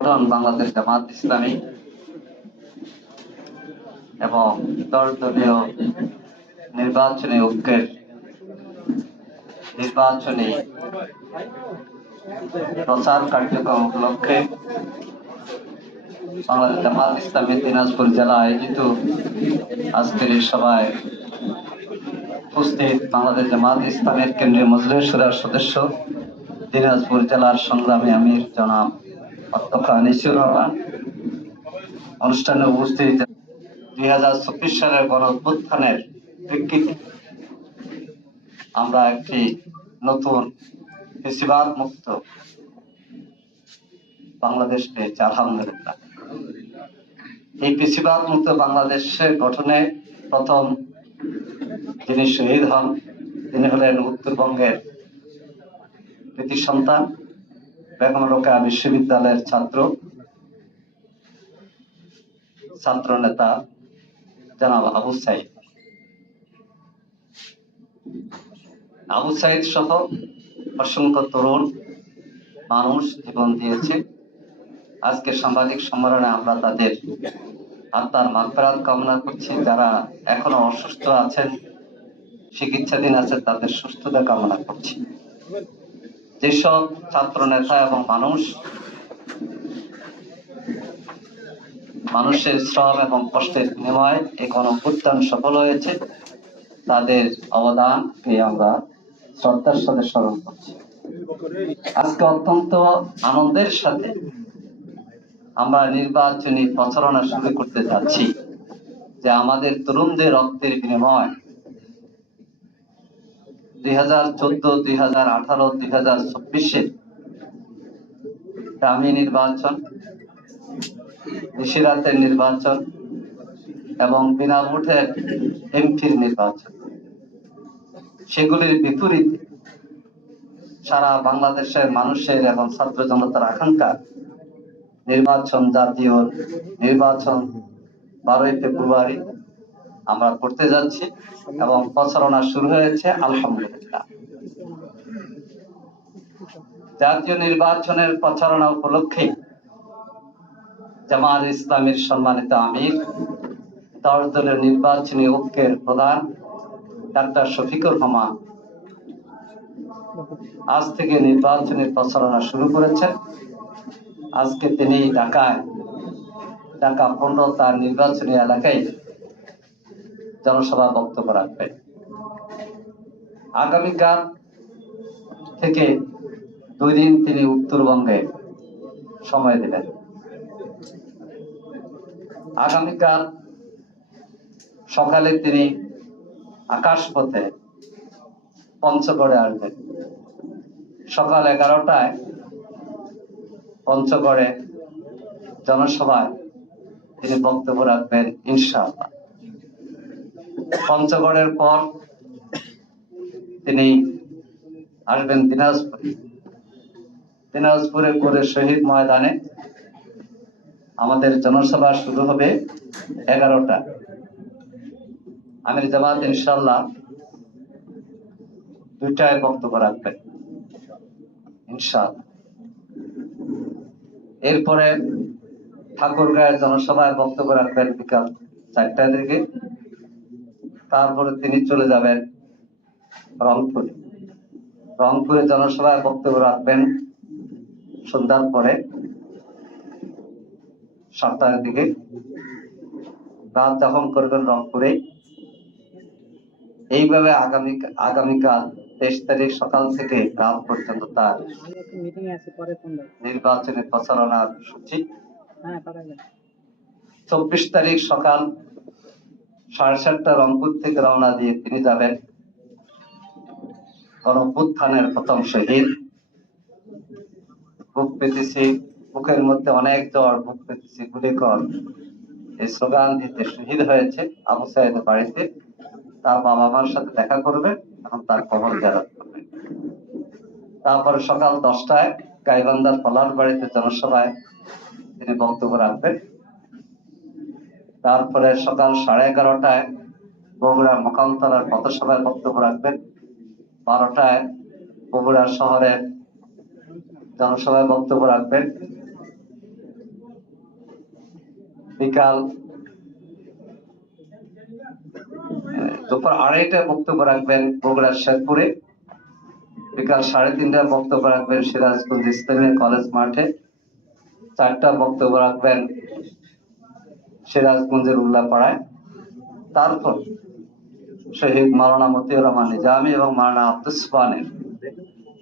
সংগঠন বাংলাদেশ জামাত ইসলামী এবং দলীয় নির্বাচনী ঐক্যের নির্বাচনী প্রচার কার্যক্রম উপলক্ষে বাংলাদেশ জামাত ইসলামী দিনাজপুর জেলা আয়োজিত আজকের সভায় উপস্থিত বাংলাদেশ জামাত ইসলামের কেন্দ্রীয় মজলিস সদস্য দিনাজপুর জেলার সংগ্রামী আমির জনাব অনুষ্ঠানে উপস্থিত দুই হাজার চব্বিশ সালের গণ প্রেক্ষিতে আমরা একটি নতুন ফেসিবাদ মুক্ত বাংলাদেশ পেয়েছি এই পেশিবাদ মুক্ত বাংলাদেশের গঠনে প্রথম যিনি শহীদ হন, তিনি হলেন উত্তরবঙ্গের সন্তান। বেগম রোকা বিশ্ববিদ্যালয়ের ছাত্র ছাত্র নেতা জানাব আবু সাইদ। আবু সাইদ সহ অসংখ্য তরুণ মানুষ জীবন দিয়েছে। আজকে সাংবাদিক সম্মেলনে আমরা তাদের আত্মার মাত্রাত কামনা করছি। যারা এখনও অসুস্থ আছেন, চিকিৎসাধীন আছে তাদের সুস্থতা কামনা করছি। যেসব ছাত্র নেতা এবং মানুষ। মানুষের শ্রম এবং কষ্টের বিনিময়ে এই গণঅভ্যুত্থান সফল হয়েছে? তাদের অবদানকে আমরা শ্রদ্ধার সাথে স্মরণ করছি। আজকে অত্যন্ত আনন্দের সাথে আমরা নির্বাচনী প্রচারণা শুরু করতে যাচ্ছি যে আমাদের তরুণদের রক্তের বিনিময় নির্বাচন নির্বাচন এবং বিনা ভোটের এমপির নির্বাচন। সেগুলির বিপরীতে সারা বাংলাদেশের মানুষের এবং ছাত্র জনতার আকাঙ্ক্ষা, নির্বাচন জাতীয় নির্বাচন বারোই ফেব্রুয়ারি আমরা করতে যাচ্ছি এবং প্রচারণা শুরু হয়েছে, আলহামদুলিল্লাহ। জাতীয় নির্বাচনের প্রচারণা উপলক্ষে জামাত ইসলামের সম্মানিত আমির দশ দলের নির্বাচনী ঐক্যের প্রধান ডাক্তার শফিকুর রহমান আজ থেকে নির্বাচনী প্রচারণা শুরু করেছেন। আজকে তিনি ঢাকায়, ঢাকা পনেরো তার নির্বাচনী এলাকায় জনসভা বক্তব্য রাখবেন আগামীকাল থেকে দুই দিন তিনি উত্তরবঙ্গে সময় দিলেন আগামীকাল সকালে তিনি আকাশপথে পঞ্চগড়ে আসবেন। সকাল এগারোটায় পঞ্চগড়ে জনসভায় তিনি বক্তব্য রাখবেন, ইনশাআল্লাহ। পঞ্চগড়ের পর তিনি আসবেন দিনাজপুরে। দিনাজপুরে করে শহীদ ময়দানে আমাদের জনসভা শুরু হবে এগারোটা। আমির জামাত ইনশাল্লাহ দুইটায় বক্তব্য রাখবেন ইনশাল্লাহ এরপরে ঠাকুরগাঁয়ের জনসভায় বক্তব্য রাখবেন বিকাল চারটার দিকে। তারপরে তিনি চলে যাবেন রংপুরে। রংপুরে জনসভায় বক্তব্য রাখবেন সন্ধ্যার পরে সাতটার দিকে। রাত যাপন করবেন রংপুরে এইভাবে আগামী আগামীকাল তেইশ তারিখ সকাল থেকে রাত পর্যন্ত তার নির্বাচনী প্রচারণার সূচি। হ্যাঁ চব্বিশ তারিখ সকাল সাড়ে সাতটা রংপুর থেকে রওনা দিয়ে তিনি যাবেন গণপুত্থানের প্রথম শহীদ। বুক পেতেছি, বুকের মধ্যে অনেক জ্বর, বুক পেতেছি গুলি কর এই স্লোগান দিতে শহীদ হয়েছে আবু সাহেদের বাড়িতে। তার বাবা মার সাথে দেখা করবে, এখন তার খবর করবে। তারপরে সকাল দশটায় গাইবান্ধার পলার বাড়িতে জনসভায় তিনি বক্তব্য রাখবেন। তারপরে সকাল সাড়ে এগারোটায় বগুড়া মোকামতলার পথসভায় বক্তব্য রাখবেন। বারোটায় বগুড়া শহরের জনসভায় বক্তব্য রাখবেন। বিকাল দুপুর আড়াইটায় বক্তব্য রাখবেন বগুড়ার শেরপুরে। বিকাল সাড়ে তিনটায় বক্তব্য রাখবেন সিরাজগঞ্জ ইসলামিয়া কলেজ মাঠে। চারটা বক্তব্য রাখবেন সিরাজগঞ্জের উল্লাপাড়ায়। তারপর শহীদ মাওলানা মতিউর রহমান নিজামী এবং মাওলানা আব্দুস সুবহানের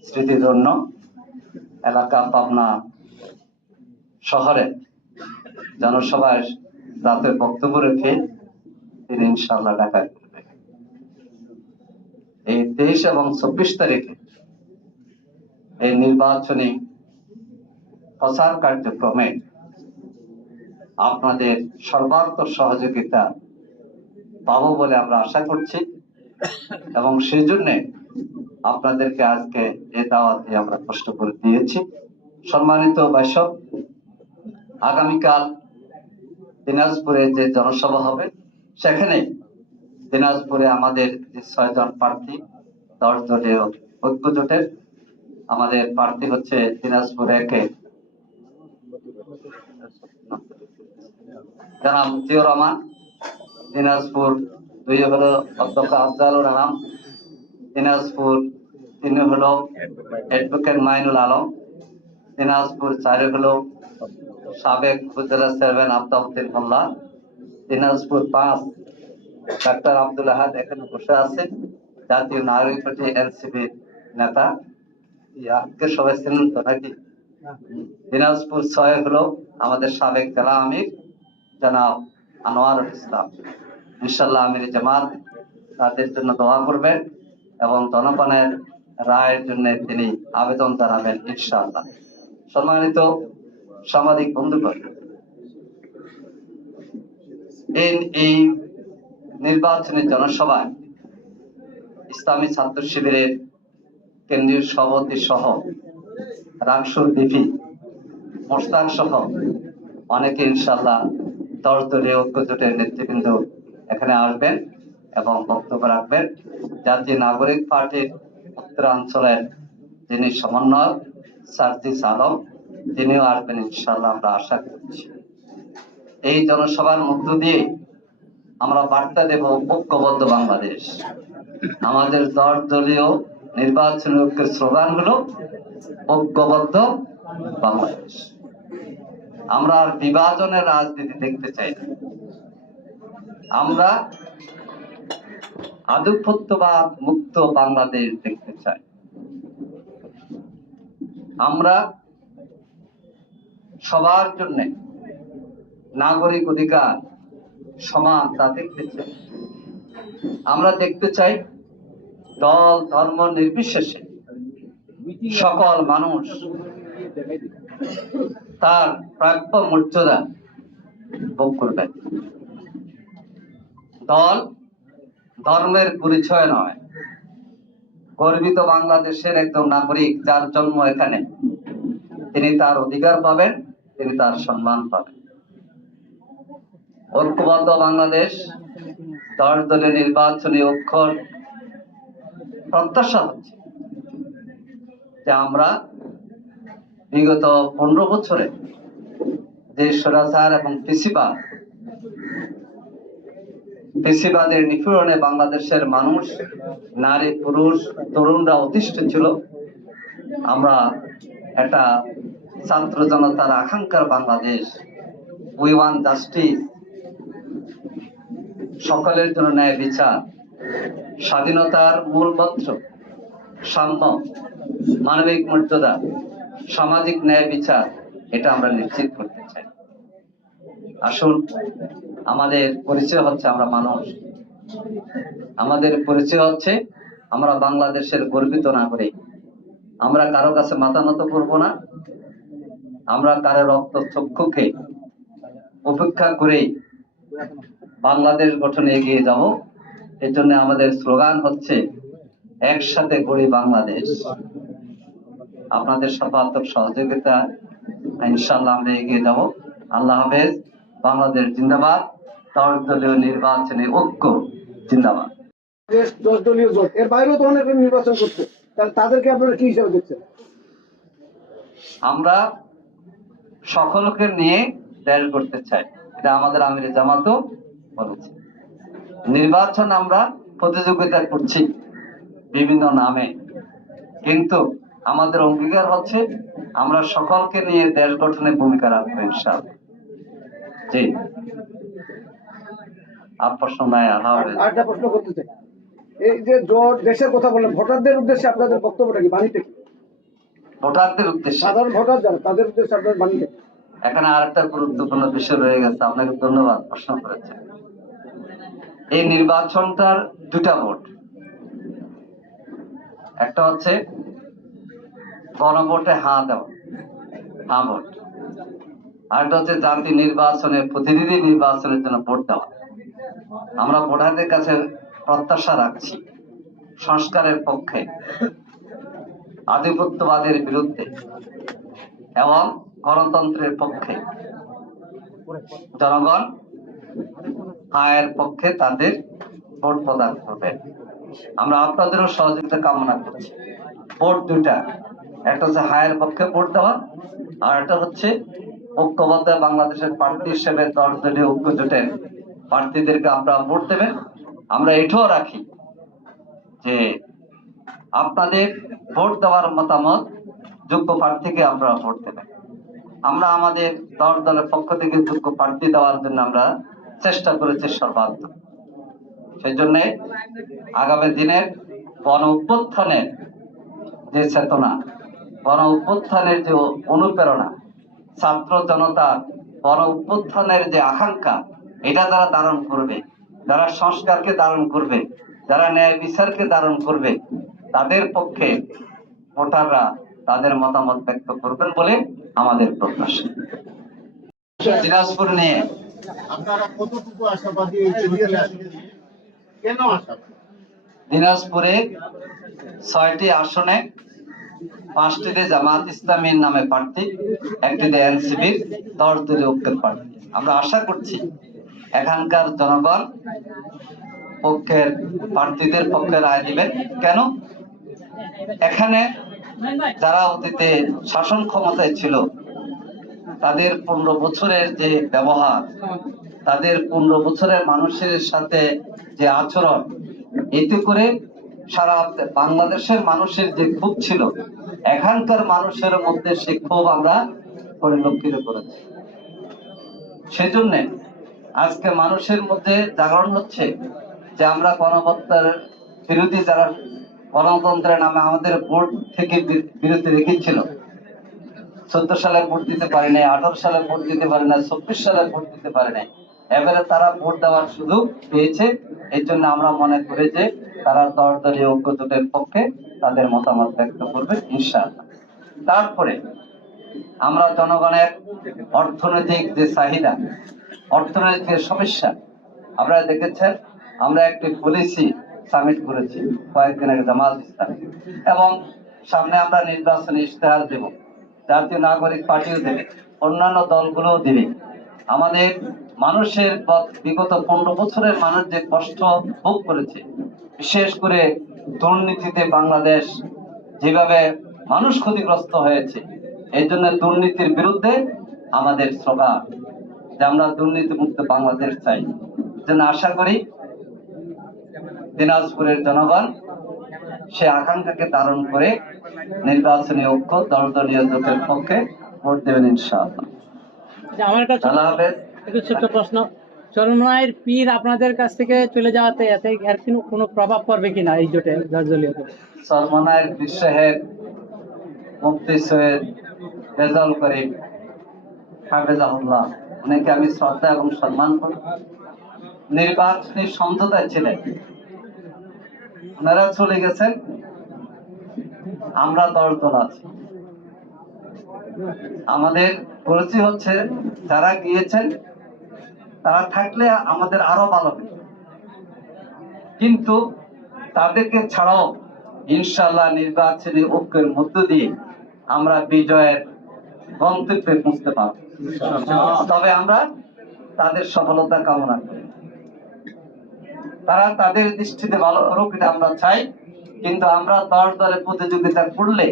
স্মৃতির জন্য এলাকা পাবনা শহরে জনসভায় রাতের বক্তব্য রেখে তিনি ইনশাল্লাহ ঢাকায় ফিরবেন এই তেইশ এবং চব্বিশ তারিখে এই নির্বাচনী প্রচার কার্যক্রমে আপনাদের সর্বাত্ম সহযোগিতা পাবো বলে আমরা আশা করছি। এবং সেই জন্যে আপনাদেরকে আজকে এ দাওয়াত দিয়ে আমরা কষ্ট করে দিয়েছি। সম্মানিত বৈশক আগামীকাল দিনাজপুরে যে জনসভা হবে সেখানে দিনাজপুরে আমাদের যে ছয়জন প্রার্থী, দশ জোটের ঐক্য জোটের, আমাদের প্রার্থী হচ্ছে দিনাজপুর একে জনাব জিয়র রহমান। দিনাজপুর দুই হলো অধ্যক্ষ আফজালুর আলম। দিনাজপুর তিন হলো অ্যাডভোকেট মাইনুল আলম। দিনাজপুর চার হলো সাবেক উপজেলা চেয়ারম্যান আফতাবুদ্দিন মোল্লা। দিনাজপুর পাঁচ ডাক্তার আব্দুল আহাদ এখানে বসে আছে জাতীয় নাগরিক পার্টি এনসিপি নেতা। ইয়াকে সবাই চিনেন তো নাকি দিনাজপুর ছয় হলো আমাদের সাবেক জেলা আমির। জনাব আনোয়ার ইসলাম। ইনশাল্লাহ আমির জামাত তাদের জন্য দোয়া করবেন এবং জনগণের রায়ের জন্য তিনি আবেদন জানাবেন ইনশাআল্লাহ। সম্মানিত সাংবাদিক বন্ধুগণ এই নির্বাচনী জনসভায় ইসলামী ছাত্র শিবিরের কেন্দ্রীয় সভাপতি সহ রাংসুর বিপি, মোস্তাক সহ অনেকে ইনশাল্লাহ দশ দলীয় ঐক্য জোটের নেতৃবৃন্দ এখানে আসবেন এবং বক্তব্য রাখবেন। জাতীয় নাগরিক পার্টির উত্তরাঞ্চলের যিনি সমন্বয়ক, সার্জিস আলম, তিনিও আসবেন ইনশাল্লাহ আমরা আশা করছি। এই জনসভার মধ্য দিয়ে আমরা বার্তা দেব ঐক্যবদ্ধ বাংলাদেশ। আমাদের দশ দলীয় নির্বাচনী ঐক্যের স্লোগান হলো ঐক্যবদ্ধ বাংলাদেশ। আমরা আর বিভাজনের রাজনীতি দেখতে চাই না। আমরা আধিপত্যবাদ মুক্ত বাংলাদেশ দেখতে চাই। আমরা সবার জন্য নাগরিক অধিকার সমান তা দেখতে চাই। আমরা দেখতে চাই দল ধর্ম নির্বিশেষে সকল মানুষ তার প্রাপ্য মর্যাদা ভোগ করবেন দল ধর্মের পরিচয় নয়। গর্বিত বাংলাদেশের একজন নাগরিক যার জন্ম এখানে, তিনি তার অধিকার পাবেন, তিনি তার সম্মান পাবেন। ঐক্যবদ্ধ বাংলাদেশ দশ দলের নির্বাচনী অক্ষর প্রত্যাশা হচ্ছে যে আমরা বিগত পনেরো বছরে যে স্বৈরাচার এবং কৃষিবাদ কৃষিবাদের নিপীড়নে বাংলাদেশের মানুষ, নারী, পুরুষ, তরুণরা অতিষ্ঠ ছিল। আমরা একটা ছাত্র জনতার আকাঙ্ক্ষার বাংলাদেশ উই ওয়ান জাস্টিস সকলের জন্য ন্যায় বিচার, স্বাধীনতার মূল মন্ত্র, সাম্য, মানবিক মর্যাদা। সামাজিক ন্যায় বিচার, এটা আমরা নিশ্চিত করতে চাই। আসুন, আমাদের পরিচয় হচ্ছে আমরা মানুষ। আমাদের পরিচয় হচ্ছে আমরা বাংলাদেশের গর্বিত নাগরিক। আমরা কারও কাছে মাথা নত করব না। আমরা কারও রক্ত চক্ষুকে উপেক্ষা করে বাংলাদেশ গঠনে এগিয়ে যাব। এর জন্য আমাদের স্লোগান হচ্ছে, একসাথে গড়ি বাংলাদেশ। আপনাদের সর্বাত্মক সহযোগিতা। ইনশাল্লাহ আমরা এগিয়ে যাব। আল্লাহ হাফেজ। বাংলাদেশ জিন্দাবাদ। দলীয় নির্বাচনে ঐক্য জিন্দাবাদ। দশ দলীয় জোট। এর বাইরেও তো অনেকে নির্বাচন করছে। তাহলে তাদেরকে আপনারা কি হিসাবে দেখছেন? আমরা সকলকে নিয়ে দেশ গড়তে চাই। এটা আমাদের আমির জামাতও বলেছে। নির্বাচন আমরা প্রতিযোগিতা করছি বিভিন্ন নামে। কিন্তু আমাদের অঙ্গীকার হচ্ছে আমরা সকলকে নিয়ে দেশ গঠনে ভূমিকা রাখব ইনশাআল্লাহ। জি। আর প্রশ্ন নাই আল্লাহ আরেকটা প্রশ্ন করতে চাই। এই যে জোট দেশের কথা বললেন ভোটারদের উদ্দেশ্যে আপনাদের বক্তব্যটা কি বাণীতে কি? ভোটারদের উদ্দেশ্যে। সাধারণ ভোটার যারা তাদের উদ্দেশ্যে আপনাদের বাণীতে কি? এখানে আরেকটা গুরুত্বপূর্ণ বিষয় রয়ে গেছে আপনাকে ধন্যবাদ প্রশ্ন করেছেন এই নির্বাচনটার দুটা ভোট একটা হচ্ছে গণভোটে হাঁ দেওয়া হাঁ ভোট। আরেকটা হচ্ছে জাতি নির্বাচনে প্রতিনিধি নির্বাচনের জন্য ভোট দেওয়া। আমরা ভোটারদের কাছে প্রত্যাশা রাখছি সংস্কারের পক্ষে, আধিপত্যবাদের বিরুদ্ধে এবং গণতন্ত্রের পক্ষে। জনগণ আয়ের পক্ষে তাদের ভোট প্রদান করবে। আমরা আপনাদেরও সহযোগিতা কামনা করছি। ভোট দুইটা। একটা হচ্ছে হায়ের পক্ষে ভোট দেওয়া আর একটা হচ্ছে ঐক্যবদ্ধ বাংলাদেশের প্রার্থী হিসেবে দশ দলীয় ঐক্য জোটের প্রার্থীদেরকে আমরা ভোট দেবেন। আমরা এটাও রাখি যে আপনাদের ভোট দেওয়ার মতামত যোগ্য প্রার্থীকে আমরা ভোট দেবেন আমরা আমাদের দল দলের পক্ষ থেকে যোগ্য প্রার্থী দেওয়ার জন্য আমরা চেষ্টা করেছি সর্বাত্মক। সেই জন্যে আগামী দিনের গণ যে চেতনা গণ অভ্যুত্থানের যে অনুপ্রেরণা ছাত্র জনতা গণ অভ্যুত্থানের যে আকাঙ্ক্ষা এটা যারা ধারণ করবে। যারা সংস্কারকে ধারণ করবে যারা ন্যায় বিচারকে ধারণ করবে তাদের পক্ষে ভোটাররা তাদের মতামত ব্যক্ত করবেন বলে আমাদের প্রত্যাশা। দিনাজপুর নিয়ে আপনারা কতটুকু আশাবাদী কেন আশাবাদী? দিনাজপুরে ছয়টি আসনে পাঁচটিতে জামাত ইসলামীর নামে প্রার্থী, একটিতে এনসিবির দশ দলীয় ঐক্যের প্রার্থী। আমরা আশা করছি এখানকার জনগণ পক্ষের প্রার্থীদের পক্ষে রায় দিবেন কেন? এখানে যারা অতীতে শাসন ক্ষমতায় ছিল, তাদের পনেরো বছরের যে ব্যবহার, তাদের পনেরো বছরের মানুষের সাথে যে আচরণ, এতে করে সারা বাংলাদেশের মানুষের যে ক্ষোভ ছিল, এখানকার মানুষের মধ্যে সে ক্ষোভ আমরা পরিলক্ষিত করেছি। সেজন্য আজকে মানুষের মধ্যে জাগরণ হচ্ছে যে আমরা গণহত্যার বিরোধী যারা গণতন্ত্রের নামে আমাদের ভোট থেকে বিরতি রেখেছিল, চোদ্দ সালে ভোট দিতে পারে নাই আঠারো সালে ভোট দিতে পারে না চব্বিশ সালে ভোট দিতে পারে নাই এবারে তারা ভোট দেওয়ার সুযোগ পেয়েছে। এই জন্য আমরা মনে করি যে তারা দশ দলীয় ঐক্য জোটের পক্ষে তাদের মতামত ব্যক্ত করবে, ইনশাআল্লাহ। তারপরে আমরা জনগণের অর্থনৈতিক যে চাহিদা, অর্থনৈতিক সমস্যা, আপনারা দেখেছেন, আমরা একটি পলিসি সামিট করেছি কয়েকদিন আগে জামাত ইসলাম। এবং সামনে আমরা নির্বাচনী ইশতেহার দেব। জাতীয় নাগরিক পার্টিও দেবে, অন্যান্য দলগুলোও দেবে। আমাদের মানুষের বিগত পনেরো বছরের মানুষ যে কষ্ট ভোগ করেছে বিশেষ করে দুর্নীতিতে বাংলাদেশ যেভাবে মানুষ ক্ষতিগ্রস্ত হয়েছে এই জন্য দুর্নীতির বিরুদ্ধে আমাদের স্লোগান যে আমরা দুর্নীতি মুক্ত বাংলাদেশ চাই। যেন আশা করি দিনাজপুরের জনগণ সে আকাঙ্ক্ষাকে ধারণ করে নির্বাচনী ঐক্য দলদলীয় জোটের পক্ষে ভোট দেবেন ইনশাআল্লাহ। আল্লাহ হাফেজ। একটু ছোট্ট প্রশ্ন। চরণায়ের পীর আপনাদের কাছ থেকে চলে যাওয়াতে এতে এর কোনো প্রভাব পড়বে কিনা এই জোটে দলীয় সলমানায়ের বিশ্বের মুফতি সৈয়দ রেজাল করিম হাফেজাহুল্লাহ উনাকে আমি শ্রদ্ধা এবং সম্মান করি। নির্বাচনী সমঝোতায় ছিলেন। ওনারা চলে গেছেন। আমরা দশ দল আছি। আমাদের পরিচয় হচ্ছে যারা গিয়েছেন তারা থাকলে আমাদের আরও ভালো কিন্তু তাদেরকে ছাড়াও ইনশাল্লাহ নির্বাচনী ঐক্যের মধ্য দিয়ে আমরা বিজয়ের গন্তব্যে পৌঁছতে পারব। তবে আমরা তাদের সফলতা কামনা করি। তারা তাদের দৃষ্টিতে ভালো হোক এটা আমরা চাই কিন্তু আমরা দশ দলে প্রতিযোগিতা করলে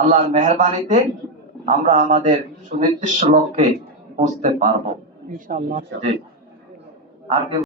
আল্লাহর মেহরবানিতে আমরা আমাদের সুনির্দিষ্ট লক্ষ্যে পৌঁছতে পারব। ইনশাআল্লাহ জি আর কেউ